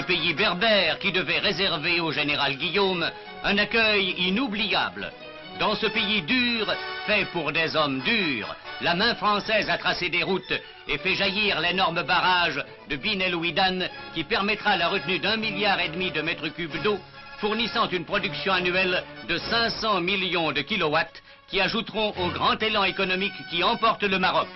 ce pays berbère qui devait réserver au général Guillaume un accueil inoubliable. Dans ce pays dur, fait pour des hommes durs, la main française a tracé des routes et fait jaillir l'énorme barrage de Bin el Ouidan qui permettra la retenue d'1,5 milliard de mètres cubes d'eau, fournissant une production annuelle de 500 millions de kilowatts qui ajouteront au grand élan économique qui emporte le Maroc.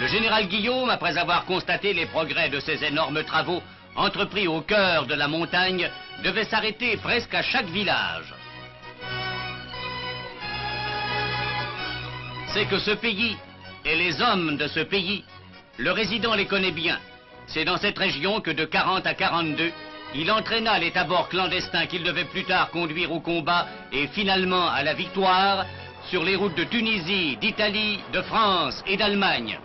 Le général Guillaume, après avoir constaté les progrès de ces énormes travaux entrepris au cœur de la montagne, devait s'arrêter presque à chaque village. C'est que ce pays et les hommes de ce pays, le résident les connaît bien. C'est dans cette région que de 40 à 42, il entraîna les tabords clandestins qu'il devait plus tard conduire au combat et finalement à la victoire sur les routes de Tunisie, d'Italie, de France et d'Allemagne.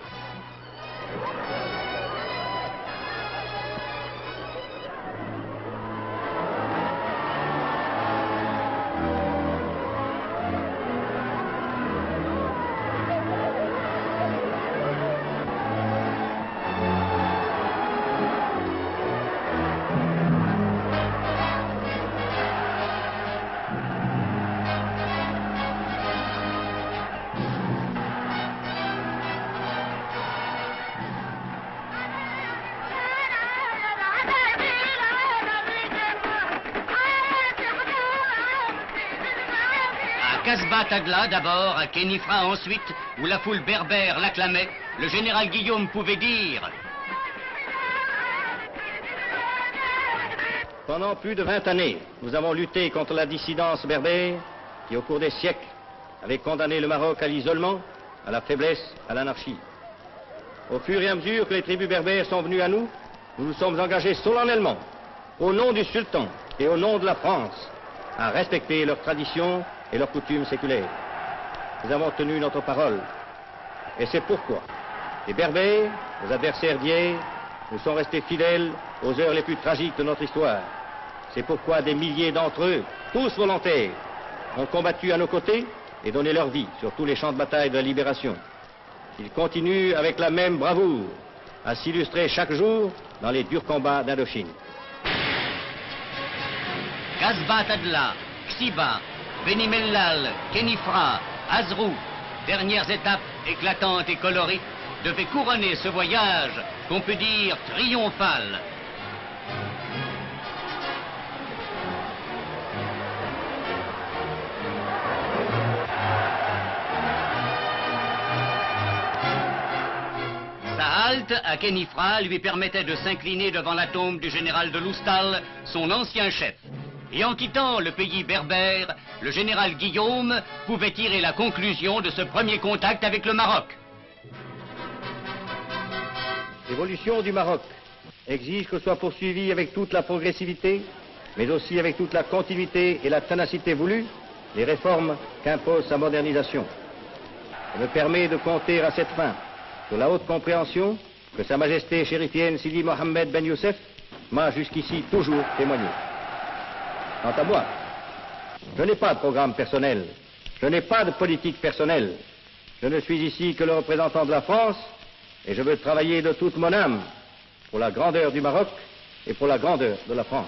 Casbah Tagla d'abord, à Khénifra ensuite, où la foule berbère l'acclamait, le général Guillaume pouvait dire: Pendant plus de 20 années, nous avons lutté contre la dissidence berbère qui, au cours des siècles, avait condamné le Maroc à l'isolement, à la faiblesse, à l'anarchie. Au fur et à mesure que les tribus berbères sont venues à nous, nous nous sommes engagés solennellement, au nom du sultan et au nom de la France, à respecter leurs traditions et leurs coutumes séculaires. Nous avons tenu notre parole. Et c'est pourquoi les Berbères, nos adversaires d'hier, nous sont restés fidèles aux heures les plus tragiques de notre histoire. C'est pourquoi des milliers d'entre eux, tous volontaires, ont combattu à nos côtés et donné leur vie sur tous les champs de bataille de la libération. Ils continuent avec la même bravoure à s'illustrer chaque jour dans les durs combats d'Indochine. Casbah Tagla, Xiba, Beni Mellal, Khénifra, Azrou, dernières étapes éclatantes et colorées, devaient couronner ce voyage qu'on peut dire triomphal. Sa halte à Khénifra lui permettait de s'incliner devant la tombe du général de Loustal, son ancien chef. Et en quittant le pays berbère, le général Guillaume pouvait tirer la conclusion de ce premier contact avec le Maroc. L'évolution du Maroc exige que soit poursuivie avec toute la progressivité, mais aussi avec toute la continuité et la ténacité voulues, les réformes qu'impose sa modernisation. Je me permets de compter à cette fin sur la haute compréhension que Sa Majesté chérifienne Sidi Mohammed Ben Youssef m'a jusqu'ici toujours témoigné. Quant à moi, je n'ai pas de programme personnel, je n'ai pas de politique personnelle. Je ne suis ici que le représentant de la France et je veux travailler de toute mon âme pour la grandeur du Maroc et pour la grandeur de la France.